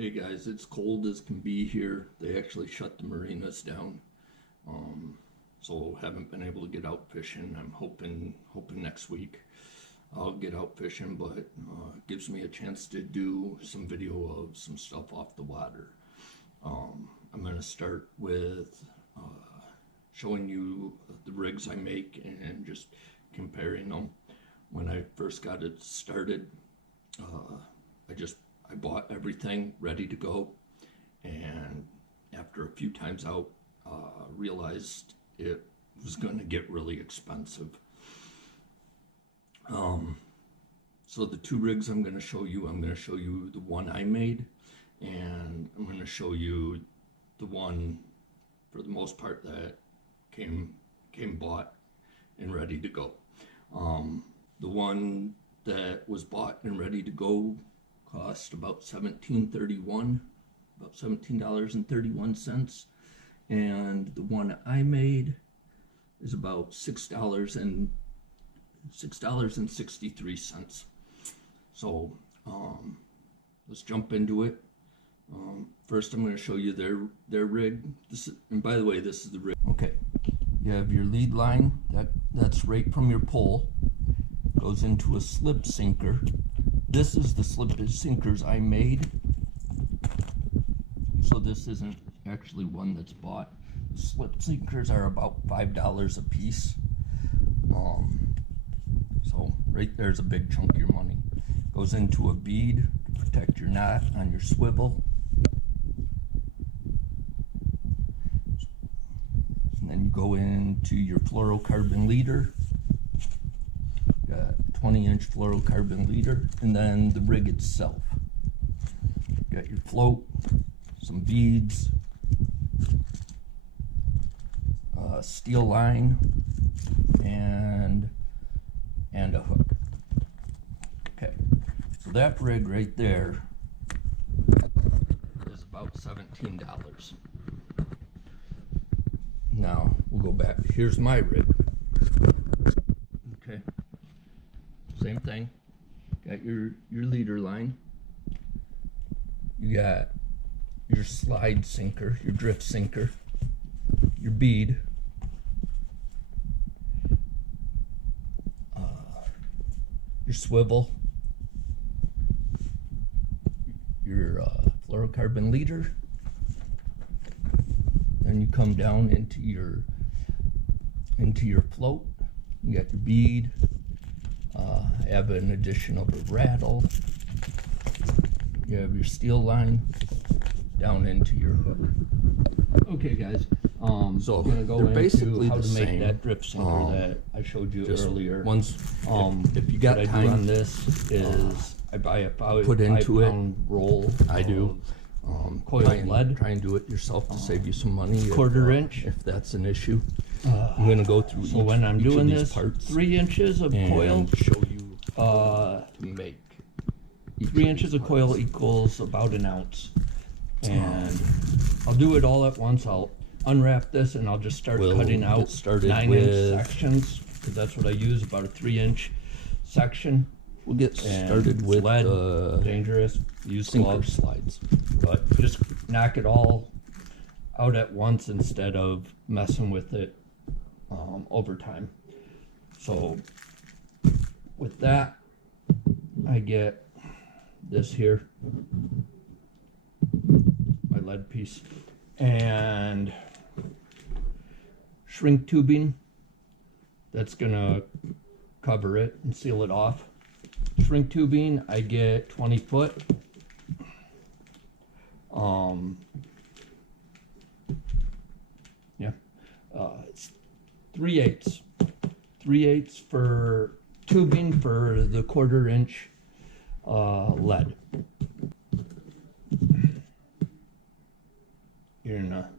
Hey guys, it's cold as can be here. They actually shut the marinas down, so haven't been able to get out fishing. I'm hoping next week I'll get out fishing, but it gives me a chance to do some video of some stuff off the water. I'm going to start with showing you the rigs I make and just comparing them. When I first got it started, I bought everything ready to go, and after a few times out, realized it was going to get really expensive. So the two rigs I'm going to show you the one I made, and I'm going to show you the one, for the most part, that came bought and ready to go. The one that was bought and ready to go cost about $17.31, about $17.31, and the one I made is about $6.63. So let's jump into it. First, I'm going to show you their rig. And by the way, this is the rig. Okay, you have your lead line that's right from your pole, goes into a slip sinker. This is the slip sinkers I made, so this isn't actually one that's bought. The slip sinkers are about $5 a piece. So right there's a big chunk of your money. Goes into a bead to protect your knot on your swivel. And then you go into your fluorocarbon leader. Got 20-inch fluorocarbon leader, and then the rig itself. Got your float, some beads, steel line, and a hook. Okay, so that rig right there is about $17. Now we'll go back. Here's my rig. Okay. Same thing. Got your leader line. You got your slide sinker, your drift sinker, your bead, your swivel, your fluorocarbon leader. Then you come down into your float. You got your bead. I have an addition of a rattle. You have your steel line down into your hook. Okay, guys. So I'm gonna go into basically how to make that drift sinker that I showed you earlier. Once, if you got time on this, is I buy a put into it roll. I do. Coiled lead. Try and do it yourself to save you some money. Quarter inch, if that's an issue. I'm gonna go through. So when I'm doing this, parts 3 inches of coil. Show you to make 3 inches of coil equals about an ounce, and I'll do it all at once. I'll unwrap this and I'll just start cutting out 9-inch sections, because that's what I use, about a 3-inch section. We'll get started with lead. Dangerous. Use gloves, slides, but just knock it all out at once instead of messing with it over time. So with that, I get this here, my lead piece, and shrink tubing that's gonna cover it and seal it off. Shrink tubing, I get 20 foot. It's 3/8. 3/8 for tubing for the 1/4 inch lead. You're gonna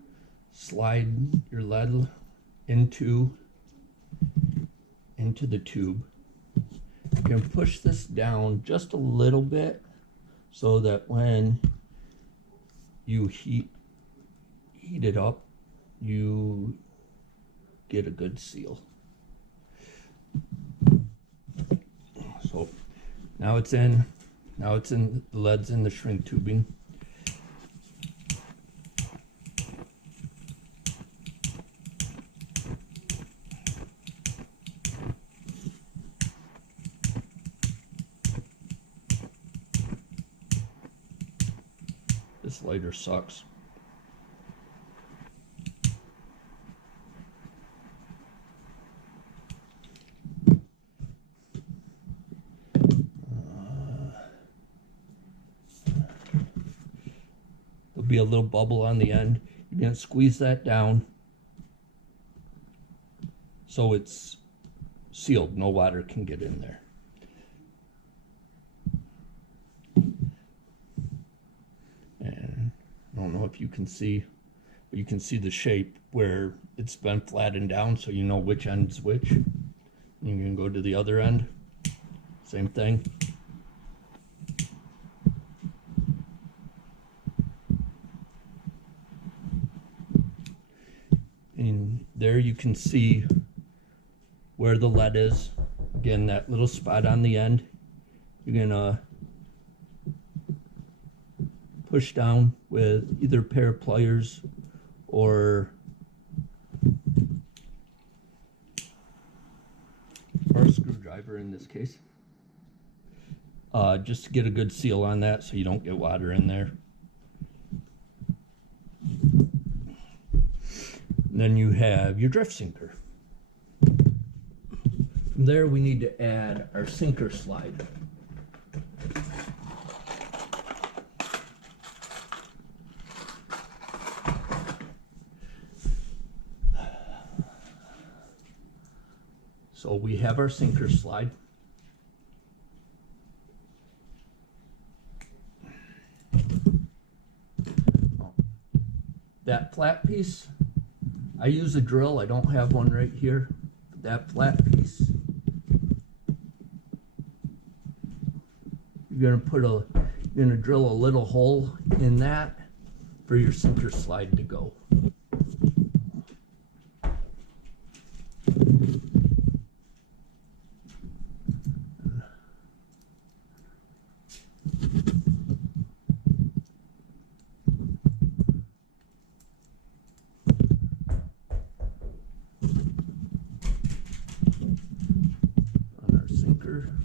slide your lead into the tube. You can push this down just a little bit so that when you heat it up, you get a good seal. So now it's in, the lead's in the shrink tubing. This lighter sucks. There'll be a little bubble on the end. You're going to squeeze that down so it's sealed. No water can get in there. And I don't know if you can see, but you can see the shape where it's been flattened down, so you know which end's which. And you can go to the other end. Same thing. And there you can see where the lead is. Again, that little spot on the end. You're gonna push down with either a pair of pliers or a screwdriver in this case. Just to get a good seal on that so you don't get water in there. Then you have your drift sinker. From there we need to add our sinker slide. So we have our sinker slide. That flat piece, I use a drill. I don't have one right here. That flat piece, you're gonna drill a little hole in that for your sinker slide to go.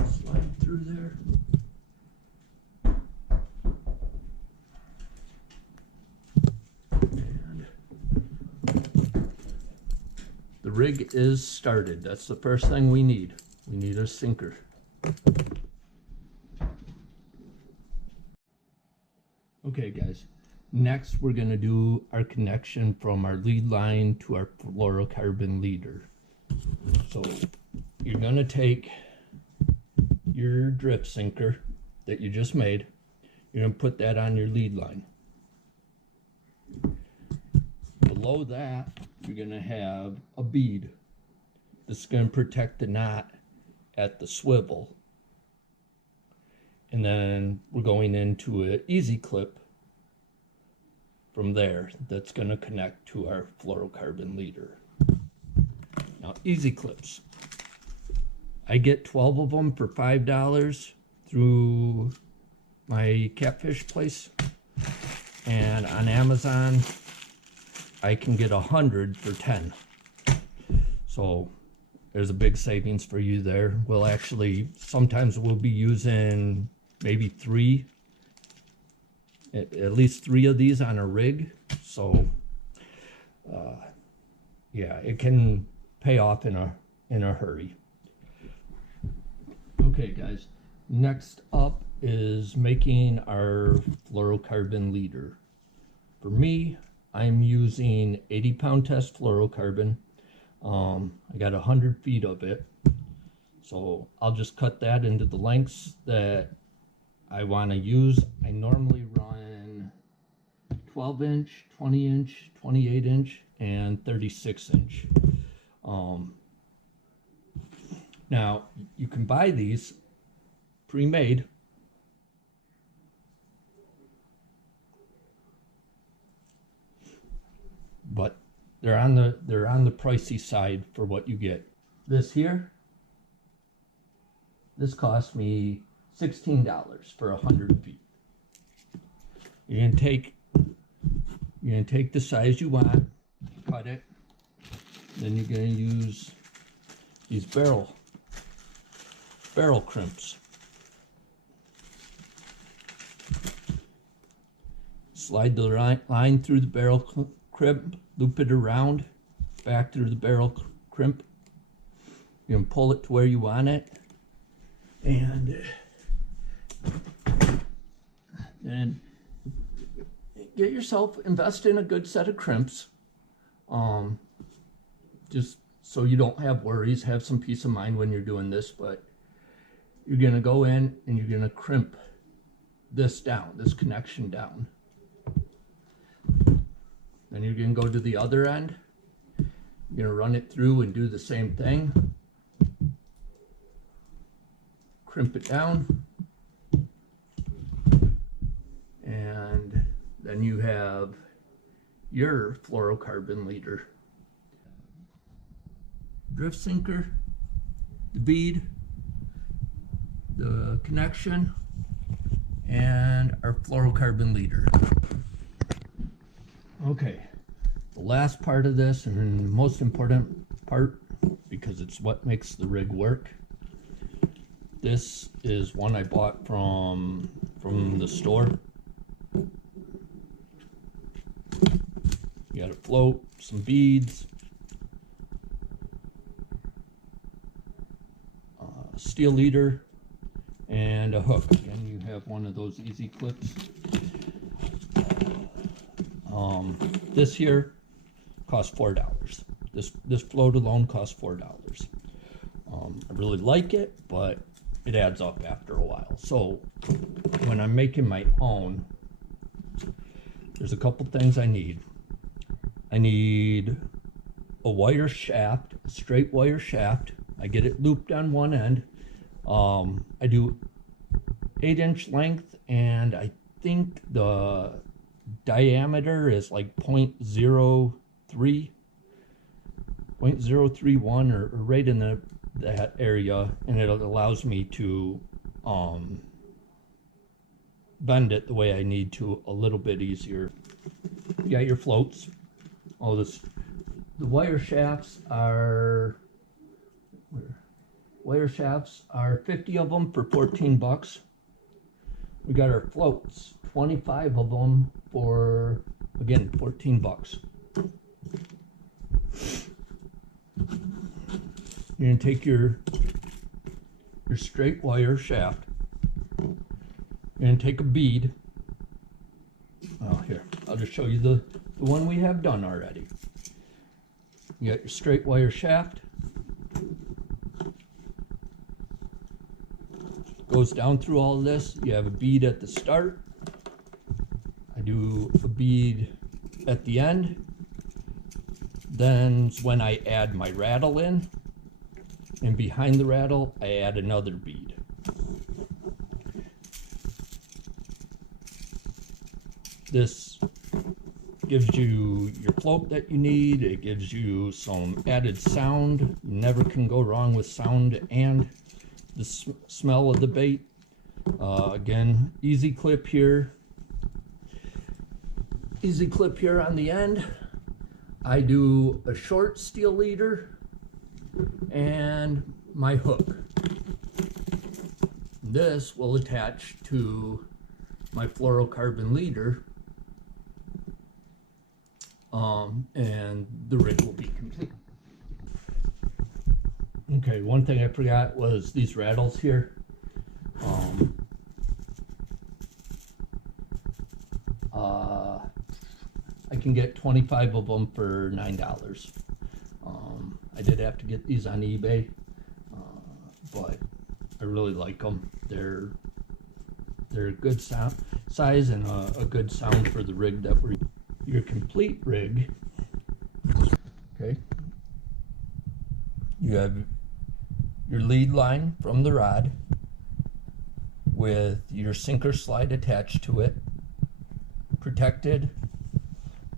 Slide through there. And the rig is started. That's the first thing we need. We need a sinker. Okay guys, next we're going to do our connection from our lead line to our fluorocarbon leader. So you're going to take your drift sinker that you just made, you're going to put that on your lead line. Below that, you're going to have a bead that's going to protect the knot at the swivel. And then we're going into an easy clip from there that's going to connect to our fluorocarbon leader. Now, easy clips. I get 12 of them for $5 through my Catfish place. And on Amazon, I can get 100 for 10. So there's a big savings for you there. We'll actually, sometimes we'll be using maybe at least three of these on a rig. So yeah, it can pay off in a hurry. Okay guys, next up is making our fluorocarbon leader. For me, I'm using 80-pound test fluorocarbon. I got 100 feet of it. So I'll just cut that into the lengths that I want to use. I normally run 12-inch, 20-inch, 28-inch, and 36-inch. Now, you can buy these pre-made. But they're on the pricey side for what you get. This here, this cost me $16 for 100 feet. You're gonna take the size you want, cut it, then you're gonna use these barrel crimps. slide the line through the barrel crimp, loop it around, back through the barrel crimp. You can pull it to where you want it, and then get yourself, invest in a good set of crimps, just so you don't have worries, have some peace of mind when you're doing this. But you're gonna go in and you're gonna crimp this down, this connection down. Then you're gonna go to the other end. You're gonna run it through and do the same thing. Crimp it down. And then you have your fluorocarbon leader. Drift sinker, the bead, the connection, and our fluorocarbon leader. Okay, the last part of this, and the most important part, because it's what makes the rig work. This is one I bought from the store. You got a float, some beads, steel leader, and a hook. Again, you have one of those easy clips. This here costs $4. This float alone costs $4. I really like it, but it adds up after a while. So when I'm making my own, there's a couple things I need. I need a wire shaft, a straight wire shaft. I get it looped on one end. I do 8-inch length, and I think the diameter is like 0.031 or right in that area, and it allows me to bend it the way I need to a little bit easier. You got your floats. The wire shafts are 50 of them for $14. We got our floats, 25 of them for, again, $14. You're gonna take your straight wire shaft. You're gonna take a bead. Oh, here, I'll just show you the one we have done already. You got your straight wire shaft. Goes down through all of this. You have a bead at the start. I do a bead at the end. Then's when I add my rattle in, and behind the rattle I add another bead. This gives you your float that you need. It gives you some added sound. You never can go wrong with sound and the smell of the bait. Again, easy clip here. Easy clip here on the end. I do a short steel leader and my hook. This will attach to my fluorocarbon leader, and the rig will be complete. Okay, one thing I forgot was these rattles here. I can get 25 of them for $9. I did have to get these on eBay, but I really like them. They're a good size and a good sound for the rig that we're using. Your complete rig. Okay. You have your lead line from the rod with your sinker slide attached to it, protected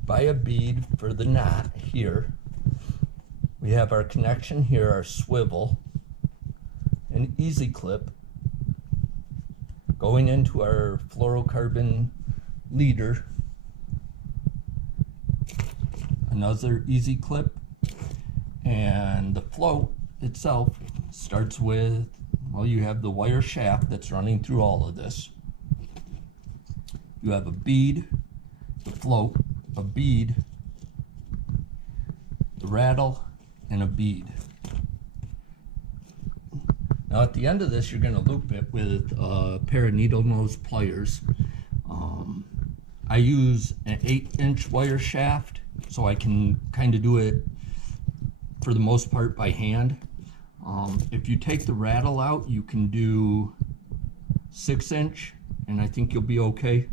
by a bead for the knot here. We have our connection here, our swivel, an easy clip going into our fluorocarbon leader, another easy clip, and the float itself starts with, well, you have the wire shaft that's running through all of this. You have a bead the float, a bead, the rattle, and a bead. Now at the end of this, you're going to loop it with a pair of needle nose pliers. I use an 8-inch wire shaft, so I can kind of do it for the most part by hand. If you take the rattle out, you can do 6-inch, and I think you'll be okay.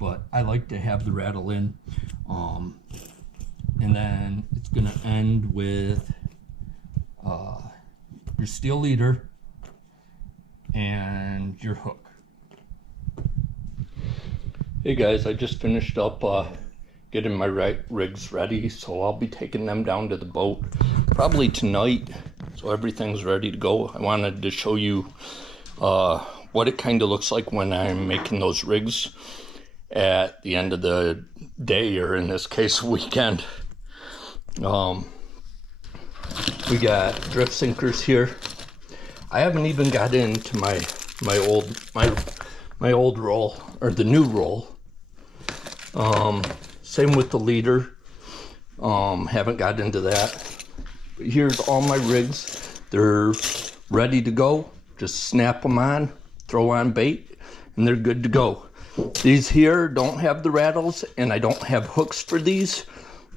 But I like to have the rattle in. And then it's going to end with your steel leader and your hook. Hey guys, I just finished up getting my rigs ready, so I'll be taking them down to the boat probably tonight, so everything's ready to go. I wanted to show you what it kind of looks like when I'm making those rigs at the end of the day, or in this case weekend. We got drift sinkers here. I haven't even got into my old roll, or the new roll. Same with the leader. Haven't got into that. But here's all my rigs. They're ready to go. Just snap them on, throw on bait, and they're good to go. These here don't have the rattles, and I don't have hooks for these,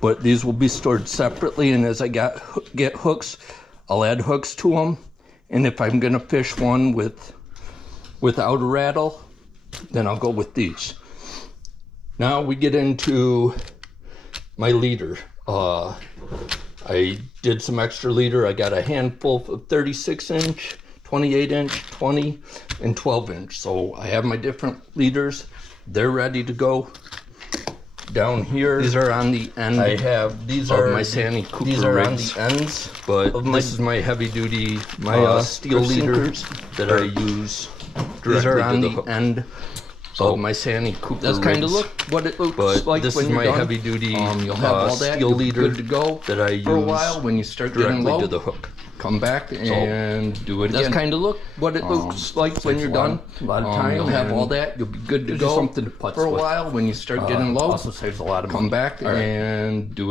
but these will be stored separately, and as I get hooks, I'll add hooks to them. And if I'm gonna fish one without a rattle, then I'll go with these. Now we get into my leader. I did some extra leader. I got a handful of 36-inch, 28-inch, 20, and 12-inch. So I have my different leaders. They're ready to go. Down here, these are on the end. I have these are my Sani Cooper rigs. These are on the ends, but this is my heavy duty, my steel leaders that I use directly. These are on the end. So my Sani Cooper rigs. That's kind of what it looks like. This is my heavy duty you'll have all that steel leader good to go that I use for a while when you start getting low to the hook. Come back and do it again. That's kind of what it looks like when you're done. A lot of time you'll have all that. You'll be good to go. Something to putz for a while when you start getting low. Also saves a lot of money. Come back and do it.